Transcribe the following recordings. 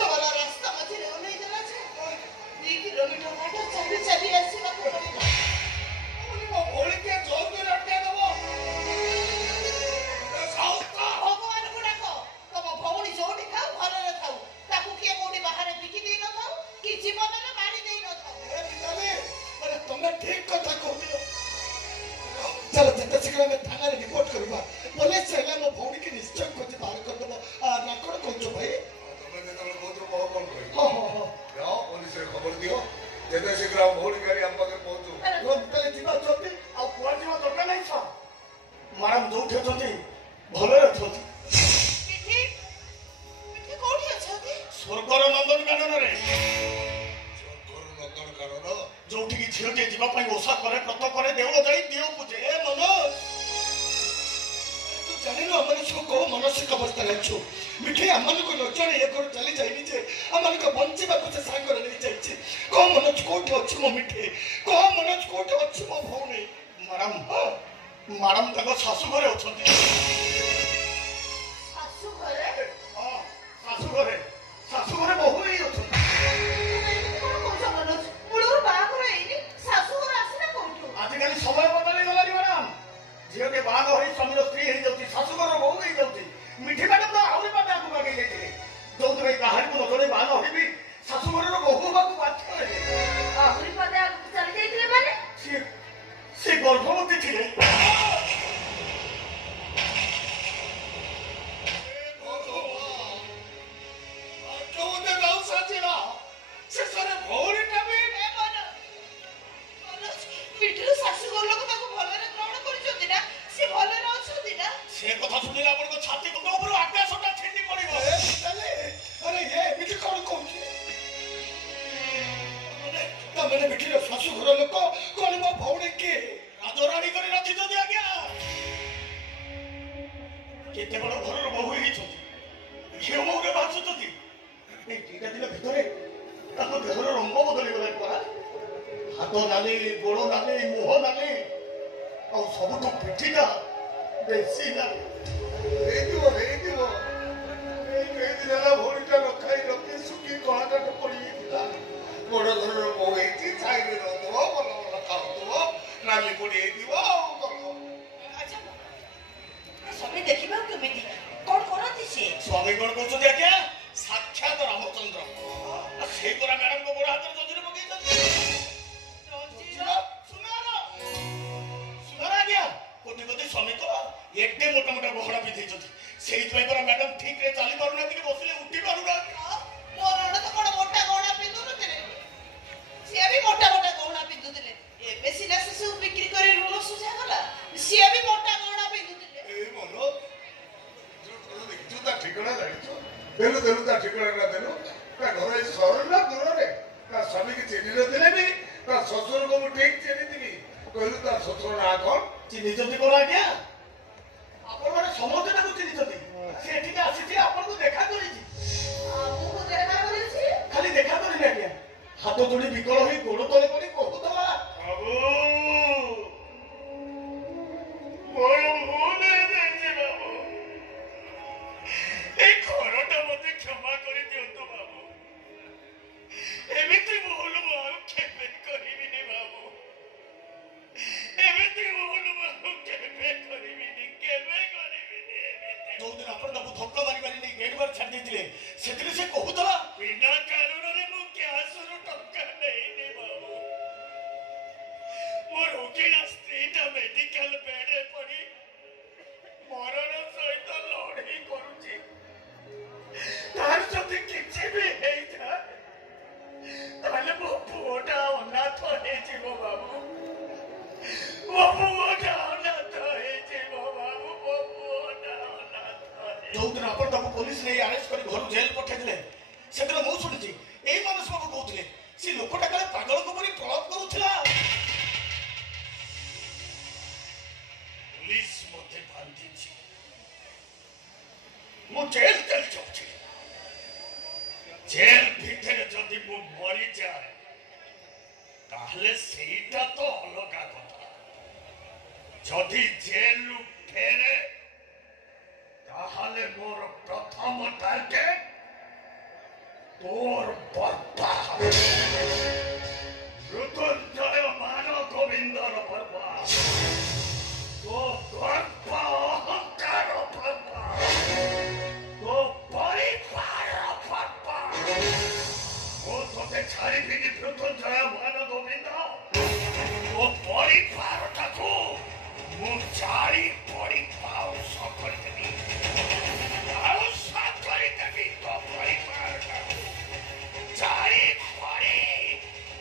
ଅଟୋବାଲା ରାସ୍ତା ମଝିରେ ଓହ୍ଲେଇଦେଲା ଯେ 2 କିଲୋମିଟର ବାଟ ଚାଲି ଚାଲି ଆସିବାକୁ ପଡ଼ିଲା। ମୋ ଭଉଣୀকে ଜଲ୍ଦିରେ ଅଟକେଇ ଦେବ। ଭଗବାନଙ୍କୁ ଡାକ ତମ ଭଉଣୀ ଯୋଉଠି ଥାଉ ଭଲରେ ଥାଉ। ତାକୁ କିଏ କୋଉଠି ବାହାରେ ବିକି ଦେଇ ନଥାଉ କି ଜୀବନରେ ମାରି ଦେଇ ନଥାଉ। ତମେ ଠିକ କଥା କହୁଥିଲ। ଚାଲ ଯେତେ ଶୀଘ୍ର ଆମେ ଥାନାରେ ରିପୋର୍ଟ କରିବା। ପୋଲିସ ହେଲେ ମୋ ଭଉଣୀକି ନିଶ୍ଚୟ ଖୋଜି ବାହାର କରିଦେବ। ନା କଣ କହୁଛ ଭାଇ? ତମେ ଯେତେବେଳେ କହୁଛ ମୁଁ କଣ କହିବି? ହଁ ହଁ ହଁ ଯାଅ ପୋଲିସରେ ଖବର ଦିଅ। ଯେତେ ଶୀଘ୍ର ଭଉଣୀ ଗାଡ଼ି ଆମ ପାଖରେ ପହଞ୍ଚୁ। ତାହେଲେ ଯିବା ଜଲ୍ଦି। ଆଉ କୁଆଡେ ଯିବା ଦରକାର ନାହିଁ ସାର୍। ମ୍ୟାଡାମ ଯୋଉଠି ଅଛନ୍ତି ଭଲରେ ଅଛନ୍ତି। କୋଉଠି ଅଛନ୍ତି? ସ୍ୱର୍ଗର ନନ୍ଦନକାନନରେ। ସ୍ୱର୍ଗର ନନ୍ଦନକାନନ? ଯୋଉଠିକି ଝିଅଟିଏ ଯିବା ପାଇଁ ଓଷା କରେ, ବ୍ରତ କରେ, ଦେଉଳ ଯାଇ ଦିଅ ପୂଜେ। ମନୋଜ ତୁ ଜାଣିଲୁ ଆମେ ସବୁ କୋଉ ମାନସିକ ଅବସ୍ଥାରେ ଅଛୁ। ମିଠେଇ ଆମମାନଙ୍କୁ ନ ଜଣେ ଏ ଘରୁ ଚାଲି ଯାଇନି ଯେ ଆମମାନଙ୍କୁ ବଞ୍ଚିବାକୁ ସେ ସାଙ୍ଗରେ ନେଇଯାଇଛି। କହ ମନୋଜ କୋଉଠି ଅଛି ମୋ ମିଠେଇ? କହ ମନୋଜ କୋଉଠି ଅଛି ମୋ ଭଉଣୀ? ମ୍ୟାଡାମ ମ୍ୟାଡାମ ତାଙ୍କ ଶାଶୁ ଘରେ ଅଛନ୍ତି। ଶାଶୁ ଘରେ? ହଁ ଶାଶୁ ଘରେ। ଶାଶୁ ଘରେ ବୋହୂ ହେଇ ଅଛନ୍ତି। କଣ କହୁଛ ମନୋଜ? ମୂଳରୁ ବାହାଘର ହେଇନି, ଶାଶୁ ଘର ଆସିଲା କୋଉଠୁ? ଆଜିକାଲି ସମୟ ବଦଳି ଗଲାଣି ମ୍ୟାଡାମ। ଝିଅଟି ବାହାଘର ହେଇ ସ୍ୱାମୀର ସ୍ତ୍ରୀ ହେଇଯାଉଛି, ଶାଶୁଘର ବୋହୂ ହେଇଯାଉଛି। ମିଠି ମ୍ୟାଡାମ ତ ଆହୁରି ପାଟେ ଆଗକୁ ଆଗେଇ ଯାଇଥିଲେ। ଯୋଉଥିପାଇଁ କାହାରିକୁ ନ ଜଣେଇ ବାହାଘର ହେବି ଶାଶୁଘରର ବୋହୂ ହବାକୁ ବାଧ୍ୟ ହେଲେ। ଆହୁରି ପାଦେ ଆଗକୁ ଚାଲି ଯାଇଥିଲେ ମାନେ? ସେ ଗର୍ଭବତୀ ଥିଲେ। ଶେଷରେ ଭଉଣୀଟା ବି ମିଠିର ଶାଶୁଘର ଲୋକ ତାକୁ ଭଲରେ ଗ୍ରହଣ କରିଛନ୍ତି ନା? ସେ ଭଲରେ ଅଛନ୍ତି ନା? ସେ କଥା ଶୁଣିଲେ ଆପଣଙ୍କ ଛାତି ଉପରୁ ଆକାଶଟା ଛିଣ୍ଡି ପଡିବ। ଆରେ ଏମିତି କଣ କହୁଛି? ତମେ ମିଠିର ଶାଶୁଘର ଲୋକ କଣ ମୋ ଭଉଣୀ କିଏ ରାଜରାଣୀ କରି ରଖିଛନ୍ତି? ଆଜ୍ଞା କେତେ ବଡ ଘରର ବୋହୂ ହେଇଛନ୍ତି, ଝିଅ ବୋହୂରେ ବାସୁଛନ୍ତି। ଏଇ 2 ଦିନ ଭିତରେ ତାଙ୍କ ଦେହର ରଙ୍ଗ ବଦଳିଗଲାଣି ପରା। ହାତ ନାଲି, ଗୋଡ ନାଲି, ମୁହଁ ନାଲି, ଆଉ ସବୁଠୁ ପିଠିଟା ବେଶୀ ନାଲି। ହେଇଥିବ ହେଇଥିବ। ଏଇ 2 ଦିନ ହେଲା ଭଉଣୀଟା ରଖାଇ ରଖି ଶୁଖି କଳାକାଠ ପଡିଯାଇଥିଲା। ବଡ ଘରର ବୋହୂ ହେଇଛି, ସାଇରେ ରହୁଥିବ, ଭଲ ଭଲ ଖାଉଥିବ, ନାଲି ପଡି ହେଇଥିବ। ଆଉ କଣ ଆଚ୍ଛା ସ୍ୱାମୀ ଦେଖିବାକୁ କେମିତି? କଣ କରନ୍ତି ସିଏ? ସ୍ୱାମୀ କଣ କହୁଛନ୍ତି ଆଜ୍ଞା? ସାକ୍ଷାତ ରାମଚନ୍ଦ୍ର। ସେଇ ପରା ମ୍ୟାଡାମଙ୍କ ଗୋଡ ହାତରେ ଜଞ୍ଜିର ପକେଇଛନ୍ତି। ସୁନାର ଆଜ୍ଞା କୋଟି କୋଟି ସ୍ୱାମୀ ତ ଏତେ ମୋଟା ମୋଟା ଗହଣା ପିନ୍ଧେଇଛନ୍ତି। ସେଇଥିପାଇଁ ପରା ମ୍ୟାଡାମ ଠିକରେ ଚାଲି ପାରୁନାହାନ୍ତି କି ବସିଲେ ଉଠି ପାରୁନାହାନ୍ତି। ମୋର ତ କଣ ମୋଟା ଗହଣା ପିନ୍ଧୁନଥିଲେ? ସିଏ ବି ମୋଟା ମୋଟା ଗହଣା ପିନ୍ଧୁଥିଲେ। ଏବେ ସିନା ସେ ସବୁ ବିକ୍ରି କରି ଋଣ ସୁଝାଗଲା। ସିଏ ବି ମୋଟା ଗହଣା ପିନ୍ଧୁଥିଲେ। ଏଇ ମନ ଦେଖିଛୁ ତା ଠିକଣା ଜାଣିଛୁ? ଦେଲୁ ତା ଠିକଣାଟା ଦେଲୁ। ତା ଘର ଏଇ ସହରରେ ନା ଦୂରରେ? ତା ସ୍ୱାମୀକି ଚିହ୍ନି ନଥିଲେ ବି ତା ଶ୍ୱଶୁରକୁ ମୁଁ ଠିକ ଚିହ୍ନିଥିବି। କହିଲୁ ତା ଶ୍ୱଶୁର ନାଁ କଣ? ଚିହ୍ନିଛନ୍ତି କଣ ଆଜ୍ଞା? ଆପଣମାନେ ସମସ୍ତେ ତାକୁ ଚିହ୍ନିଛନ୍ତି। ସେ ଏଠିକି ଆସିଛି, ଆପଣଙ୍କୁ ଦେଖା କରିଛି। ଆମକୁ ଦେଖା କରିଛି? ଖାଲି ଦେଖା କରିନି ଆଜ୍ଞା, ହାତ ଯୋଡି ବିକଳ ହୋଇ ଗୋଡ ତଳେ ପଡି କହୁଥିଲା, ବାବୁ ମୋର ଭୁଲ ହେଇଯାଇଛି ବାବୁ। এই ঘরটা মধ্যে ক্ষমা করে দিও বাবু। এমনি ভুল মু আর কেবে করিবিনি বাবু। এমনি ভুল মু আর কেবে করিবিনি, কেবে করিবিনি। ଯୋଉଦିନ ଆପଣ ତାକୁ ଧକ୍କା ମାରି ମାରି ନେଇ ଗେଟ୍ ବାହାର ଛାଡ଼ି ଦେଇଥିଲେ, ସେଥିରେ ସେ କହୁଥିଲା ବିନା କାରଣରେ ମୁଁ କ୍ୟାସରୁ ଟଙ୍କା ନେଇନି ବାବୁ। ମୋ ରୋଗୀଣା ସ୍ତ୍ରୀଟା ମେଡିକାଲ ବେଡରେ ପଡି ମରଣ ସହିତ ଲଢେଇ କରୁଛି। ତାର ଯଦି କିଛି ବି ହେଇଥାଏ ତାହେଲେ ମୋ ପୁଅଟା ଅନାଥ ହେଇଯିବ ବାବୁ। ମୋ ପୁଅଟା ଅନାଥ ହେଇଯିବ ବାବୁ। ମୋ ପୁଅଟା ଅନାଥ। ଯୋଉଦିନ ଆପଣ ତାକୁ ପୋଲିସ ନେଇ ଆରେଷ୍ଟ କରି ଘରୁ ଜେଲ ପଠେଇଥିଲେ, ସେଦିନ ମୁଁ ଶୁଣିଛି ଏଇ ମାନସ ବାବୁ କହୁଥିଲେ ସେ ଲୋକଟା କାଳେ ପାଗଳଙ୍କ ପରି ପ୍ରଳାପ କରୁଥିଲା। ପୁଲିସ ମତେ ବାନ୍ଧିଛି, ମୁଁ ଜେଲ ଯାଉଛି। ଜେଲ ଭିତରେ ଯଦି ମୁଁ ମରିଯାଏ ତାହେଲେ ସେଇଟା ତ ଅଲଗା କଥା। ଯଦି ଜେଲରୁ ଫେରେ ତାହେଲେ ମୋର ପ୍ରଥମ ଟାର୍ଗେଟ তোর বাবা মৃত্যুঞ্জয় মানব গোবিন্দর বাবা তো গর্বা অহংকার বাবা তো পরিবার বাবা ও তোকে ছাড়িবিনি মৃত্যুঞ্জয় মানব গোবিন্দ তো পরিবারটাକୁ ମୁଁ ଚାରି ପଡ଼ି ପାଉଁଶ କରିଦେବି ପାଉଁଶ କରିଦେବି ତୋ ପରିବାରଟାକୁ ଚାରି ପଡ଼ି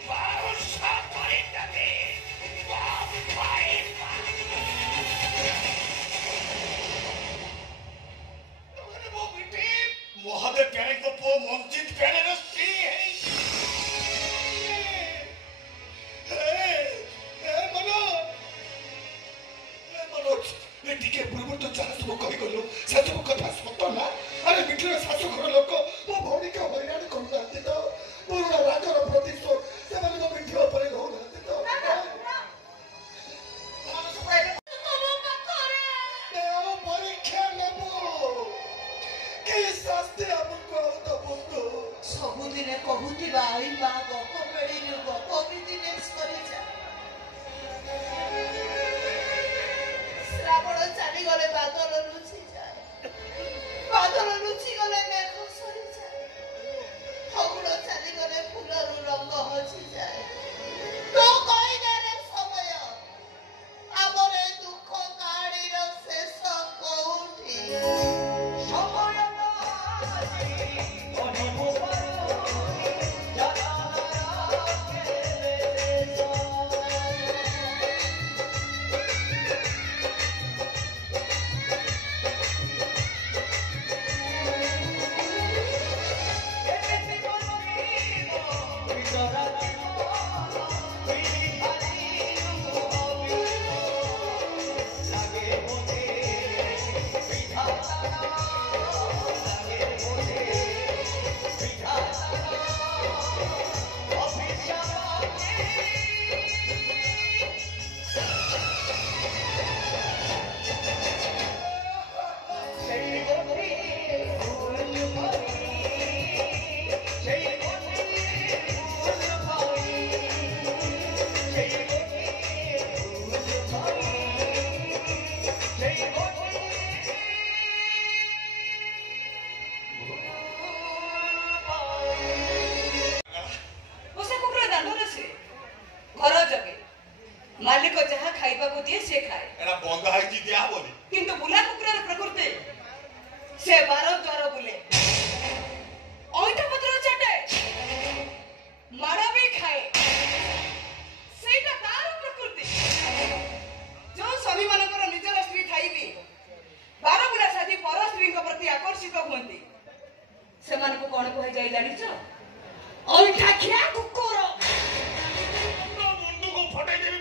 ପାଉଁଶ କରିଦେବି ତୋ ପରିବାର ମୋ ବିଟି ମହାଦେବ କେଣେଙ୍କ ପୁଅ ମଞ୍ଜିତ କେଣେର ସ୍ତ୍ରୀ ଟିକେ ପୂର୍ବରୁ ତ ଯାହା ସବୁ କହିଗଲୁ ସେ ସବୁ କଥା ସତ ନା ଆରେ ମିଠିର ଶାଶୁଘର ଲୋକ ମୋ ଭଉଣୀকে ହଇରାଣ କରୁନାହାନ୍ତି ତ ପୁରୁଣା ରାଜର ପ୍ରତିଶୋଧ ସେମାନେ ମୋ ମିଠି ଉପରେ ରହୁନାହାନ୍ତି ତ ପରୀକ୍ଷା ନେବୁ କି ଶାସ୍ତି ଆମକୁ ଆଉ ଦବୁ ସବୁଦିନେ କହୁଥିବା ଆଇ ମା ଗପ ପେଡ଼ିରୁ ଗପ ବିଜିନେସ୍ କରିଯା ଶ୍ରାବଣ ଚାଲିଗଲେ ବାଦଲ ଲୁଚିଯାଏ ବାଦଲ ଲୁଚିଗଲେ ମେଘ ସରିଯାଏ ଫଗୁଣ ଚାଲିଗଲେ ଫୁଲରୁ ରଙ୍ଗ ହଜିଯାଏ ତୁ କହିଦେରେ ସମୟ ଆମର ଏ ଦୁଃଖ କାହାଣୀର ଶେଷ କୋଉଠି ସମୟ मालिक जहाँ खाइबा को दिए से खाए एना बंदा है जी दिया बोली किंतु बुला कुकुरार प्रकृति से बारो द्वार बुले ओइटा पत्र चटे मारा भी खाए सेटा तार प्रकृति जो स्वामी मानकर निजर स्त्री थाइबी बारो बुला साथी पर स्त्री को प्रति आकर्षित होंती से मान को कोन कहै जाई जानि छ ओइटा खिया कुकुर मुंडू को फटाई देबी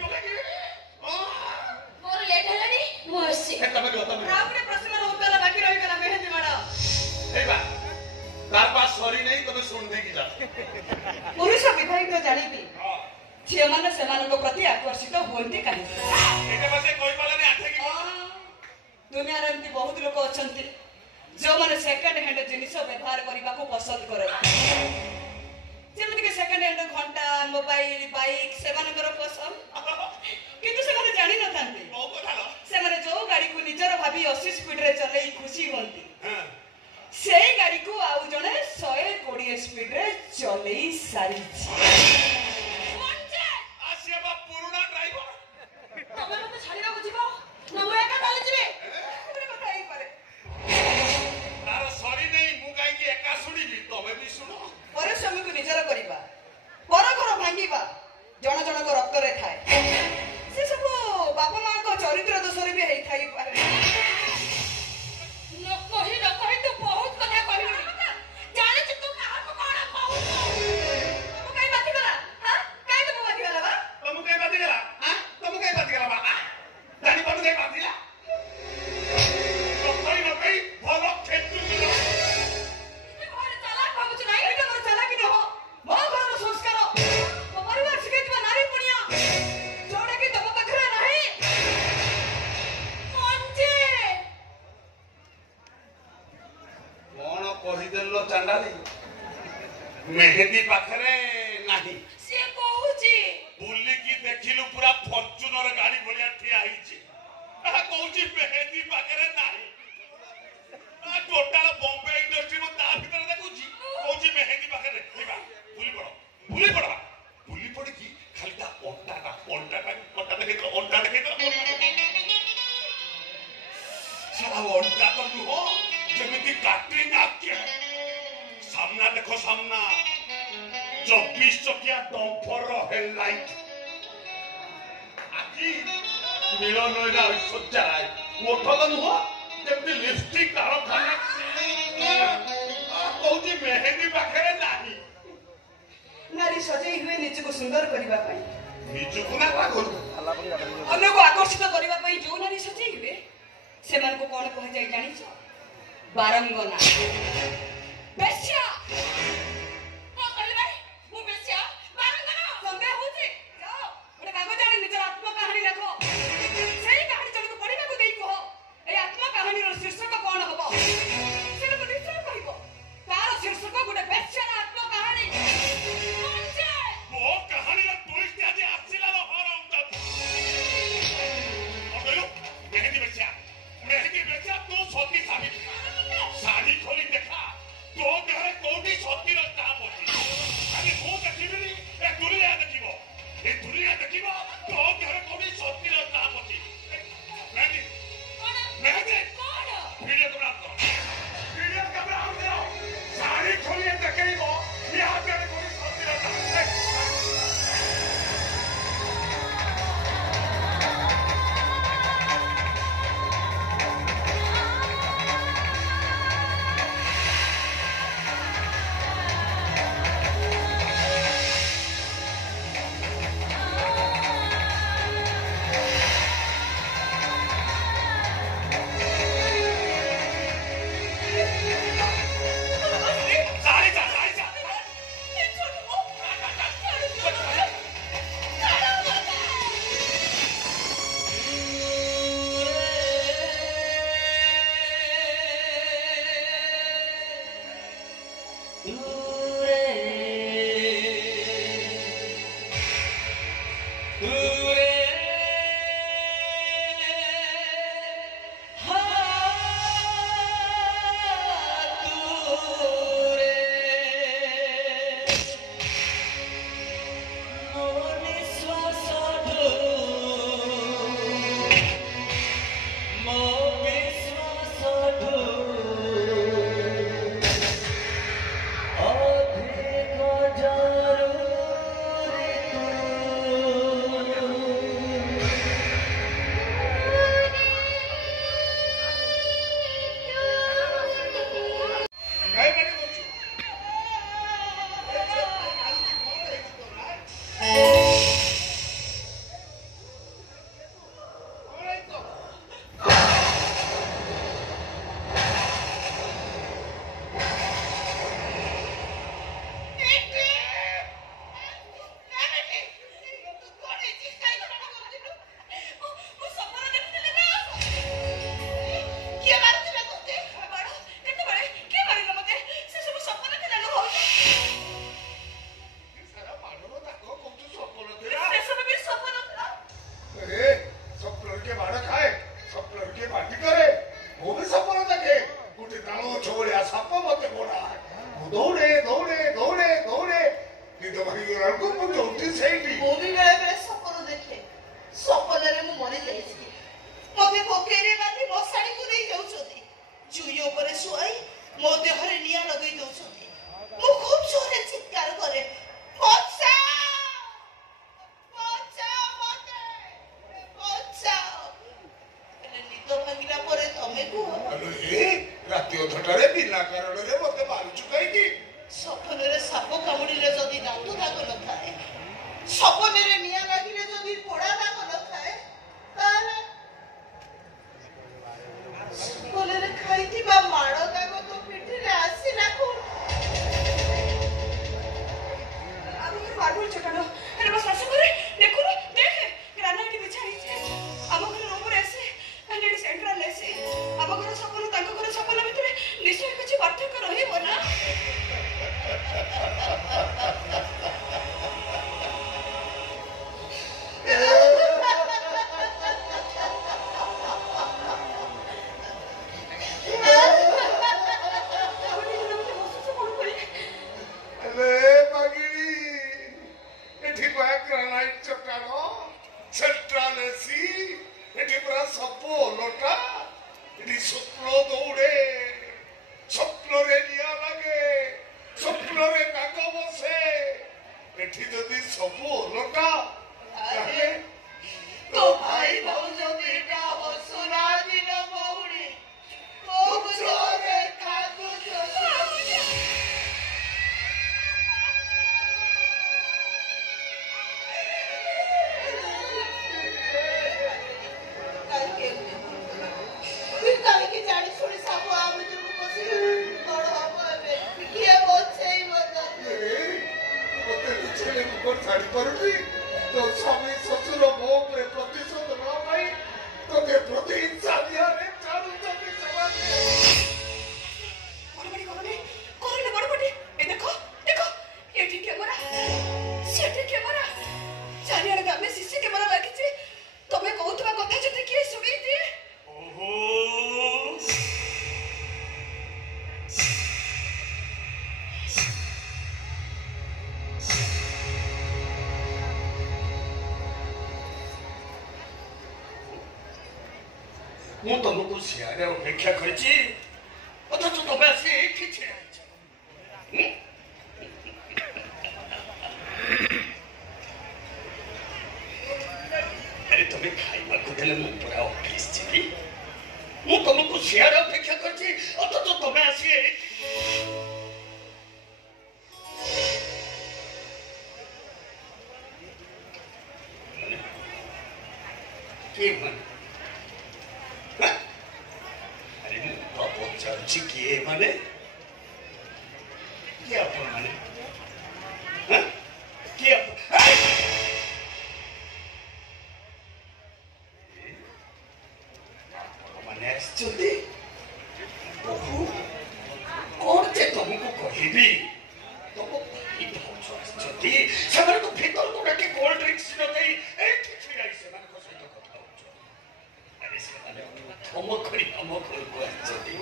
पुरुष विवाहित जानिबी झियो माने सेमानक प्रति आकर्षित होंती काहे एटा बसे कोइ पालाने आठे की दुनिया रे एंती बहुत लोक अछंती जो माने सेकंड हैंड जिनिस व्यवहार करबा को पसंद करे जेमति के सेकंड हैंड घंटा मोबाइल बाइक सेमानकर पसंद किंतु से माने जानि न थांती ओ कथालो से माने जो गाड़ी को निजर भाबी 80 स्पीड रे चलेई खुशी होंती हां से गाड़ी को आउ जने 120 स्पीड रे चलेई सारी मंजे आसिया पुरुना ड्राइवर तमे मते छाड़ीबा को जीवो न मो एका चले जीवे पुरे କଥା ही पारे तार सरी नहीं मु काई की एका सुनिबी तमे भी सुनो पर स्वामी को निजर करिबा पर घर भांगीबा जण जण को रक्त रे थाए से सब बापा मां को चरित्र दोष रे भी हेई थाई पारे न कहि तो बहुत कथा कहिलु जाने छी तू कहा को कोना कहू तू काई बात करा हां काई तो बात करा बा तुम कई बात गेला हां तुम कई बात गेला बा जानी पड़ गई बात दिला तो कोई न कोई भलो खेतु दिला ते घर चला कहू छ नहीं एटा मोर चला कि न हो मो घर संस्कार मो परिवार सिखैतबा नारी पुनिया जोडे कि तब पखरा नहीं मंजे कौन कहि देलो चांडाली मेहंदी पाखरे नाही से कहूची बुली की देखिलु पूरा फॉर्च्यूनर गाड़ी भलिया ठिया हिची कहूची मेहंदी पाखरे नाही टोटल बॉम्बे इंडस्ट्री में ता भीतर देखुची कहूची मेहंदी पाखरे हेबा भूली पड़ की खाली ता ओंटा देखे तो सारा ओंटा तो नुहो जेमिति काटरिंग आके सामना देखो सामना 24 चकिया डम्फर हेडलाइट आखि मिलन होइला सज्जाय ओठो तो नुहो जेमिति लिपस्टिक कारखाना कहूची मेहंदी पाखरे नाही नारी सजई हुए निजको सुंदर करबा पई निजको ना पागल अन्य को आकर्षित करबा पई जो नारी सजई हुए सेमान को कोन कह जाय जानि छ बारंगना बेस्या को कहले भाई मु बेस्या बारंगना संगे होते जाओ ओटे कागज आनी निज आत्म कहानी लिखो सेही कहानी जब पढिबा को देई कहो ए आत्म कहानी रो शीर्षक कोन हबो सेने को निश्चय कहिबो तार शीर्षक गोटे बेस्या आत्म कहानी कोन जे वो कहानी रा ट्विस्ट आज आसीला लो हरम तक अबेलो मेहंदी बेचा तो सती साबित साड़ी खोली देखा तो घरे कोडी सती रा काम होची अरे वो देखिबी ए दुनिया देखिबो तो घरे कोडी सती रा काम होची मेहंदी कोन वीडियो कैमरा ऑन करो साड़ी खोली देखइबो ये हाथ में कोडी सती रा काम निश्चय कुछ पार्थक्य रहिबो ना करूची तो स्वामी ससुर मो पे प्रतिशोध न पाई तो ते प्रति इंसान यारे चालू तभी समाज बड़बड़ी ए देखो देखो एठी कैमरा सेठी कैमरा चारियार गामे सीसी कैमरा लागिছে तमे कहउतबा कथा जति के सुनी दिए ओहो ମୁଁ ତମକୁ ସିଆଡ଼େ ଅପେକ୍ଷା କରିଛି ଅଥଚ ତମେ ଆସି ଏଇଠି ଛିଡ଼ା ହେଇଛ ଆରେ ତମେ ଖାଇବାକୁ ଦେଲେ ମୁଁ ପୁରା ଅଫିସ ଯିବି ମୁଁ ତମକୁ ସିଆଡ଼େ ଅପେକ୍ଷା କରିଛି ଅଥଚ ତମେ ଆସି ଏଇଠି କିଏ ମାନେ पचारुची किए माने क्या अपन माने हाँ क्या माने चलते बहु कौन चे तुमको कहिबी तुम भाई भाउज चलती समय तो भीतर को डाके कोल्ड ड्रिंक्स न देई एक छिड़ाई से माने को सहित कथा होछ अरे से माने हम घर को आछती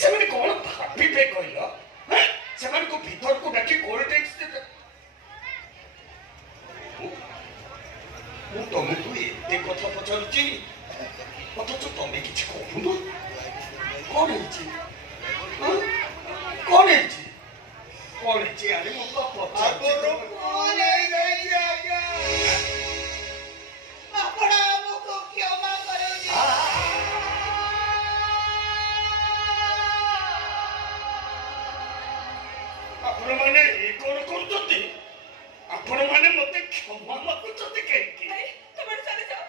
ସେମାନେ କଣ ଭାବିବେ କହିଲ ସେମାନଙ୍କୁ ଭିତରକୁ ଡାକି କୋଲ୍ଡ ଡ୍ରିଙ୍କ୍ସ ମୁଁ ତମକୁ ଏତେ କଥା ପଚାରୁଛି ଅଥଚ ତମେ କିଛି କହୁନ କଣ ହେଇଛି କଣ ହେଇଛି କଣ ହେଇଛି ଆରେ ମୁଁ ତ ପଚାରୁଛି ଆପଣ ଆମକୁ କ୍ଷମା କରନ୍ତୁ ଆପଣ ମାନେ କଣ କରୁଛନ୍ତି ଆପଣ ମାନେ ମତେ କ୍ଷମା ମାଗୁଛନ୍ତି କାହିଁକି ତମେ ଚାଲେ ଯାଅ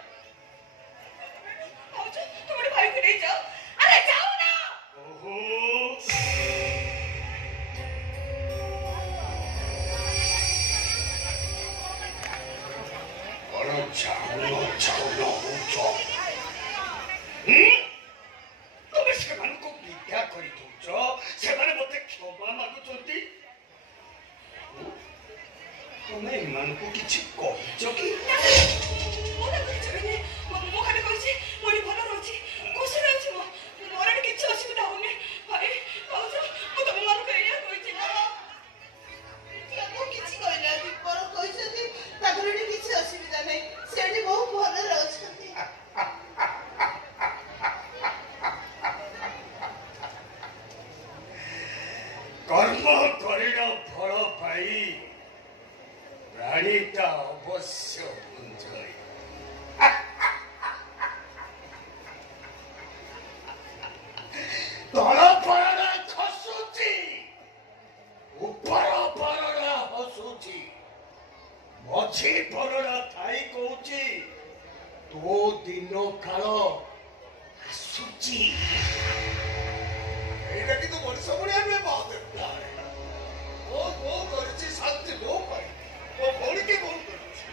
ଭାଉଜ ତମେ ଭାଇକୁ ନେଇ ଯାଅ ଆରେ ଯାଅ ନା ଓହୋ କଣ ଚାଉଳ ହଉଛ ତମେ ସେମାନଙ୍କୁ ବିଦା କରିଦଉଛ ସେମାନେ ମତେ କ୍ଷମା ମାଗୁଛନ୍ତି ତମେ ଏମାନଙ୍କୁ କିଛି କହିଛ କି ମୁଁ ଖାଲି କହିଛି ମୁଁ ଏଠି ଭଲ ରହୁଛି ଖୁସିରେ ଅଛି ମୋର ଏଠି କିଛି ଅସୁବିଧା ହଉନି ଭାଇ ଭାଉଜ ମୁଁ ତମମାନଙ୍କୁ ଏଇଆ କହିଛି ମୁଁ କିଛି କହିନାହାନ୍ତି ପର କହିଛନ୍ତି ତାଙ୍କର ଏଠି କିଛି ଅସୁବିଧା ନାହିଁ ସେ ଏଠି ବହୁତ ଭଲରେ ଅଛନ୍ତି କର୍ମ କରିର ଫଳ ପାଇ ପ୍ରାଣୀଟା ଅବଶ୍ୟ ଭୁଞ୍ଜଏ ତଳ ପରଟା ଖସୁଛି ଉପର ପରଟା ହସୁଛି ମଝି ପରଟା ଥାଇ କହୁଛି ତୋ ଦିନ କାଳ ଆସୁଛି ଏଇଟା କିନ୍ତୁ ମଣିଷ ଭଳିଆ ନୁହେଁ ମହାଦେବ ମୋ ବୋଉ କରିଛି ଶାନ୍ତି ମୋ ପାଇଁ ମୋ ଭଉଣୀ କି ଭୁଲ କରିଛି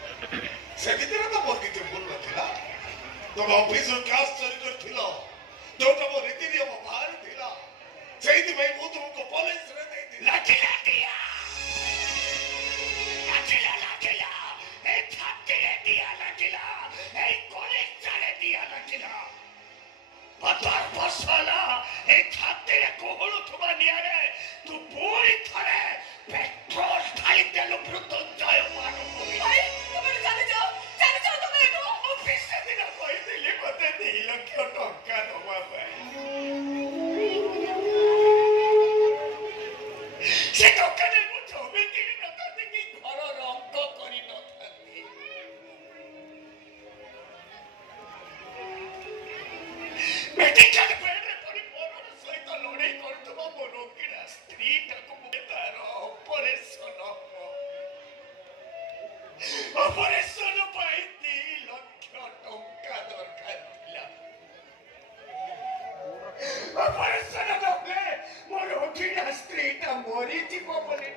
ସେମିତିରେ ତ ମୋର କିଛି ଭୁଲ ନଥିଲା ତମ ଅଫିସରୁ କ୍ଲାସ୍ ଚୋରି କରିଥିଲ ଯୋଉଟା ମୋ ନୀତି ନିୟମ ବାହାରେ ଥିଲା ସେଇଥିପାଇଁ ମୁଁ ତୁମକୁ ପୋଲିସରେ ଦେଇଥିଲି ଲାଗିଲା ଏ ଛାତିରେ ଦିଆ ଲାଗିଲା ଏ କଲେଜରେ ଦିଆ ଲାଗିଲା 15 ବର୍ଷ ହେଲା ଏ ଛାତିରେ କୋହଳୁଥିବା ନିଆଁରେ ତୁ ପୁଣି ଥରେ ପେଟ୍ରୋଲ ଢାଳି ଦେଲୁ ମୃତ୍ୟୁଞ୍ଜୟ ମାନଙ୍କୁ ଭାଇ ତମେ ଚାଲେ ଯାଅ ତମେ ଏଠୁ ଅଫିସ ସେଦିନ କହିଥିଲି ମତେ 2 ଲକ୍ଷ ଟଙ୍କା ଦବା ପାଇଁ ସେ ଟଙ୍କାରେ ମୁଁ ଜମି କିଣି ନଥାନ୍ତି କି ଘର ରଙ୍ଗ କରି ନଥାନ୍ତି ମେଡିକାଲ ବେଡରେ ପଡି ମରଣ ସହିତ ଲଢେଇ କରୁଥିବା ମୋ ରୋଗୀଣା ସ୍ତ୍ରୀଟାକୁ ମୁଁ ତାର ଅପରେସନ ପାଇଁ 2 ଲକ୍ଷ ଟଙ୍କା ଦରକାର ଥିଲା ଅପରେସନ ନହେଲେ ମୋ ରୋଗୀଣା ସ୍ତ୍ରୀଟା ମରିଯିବ ବୋଲି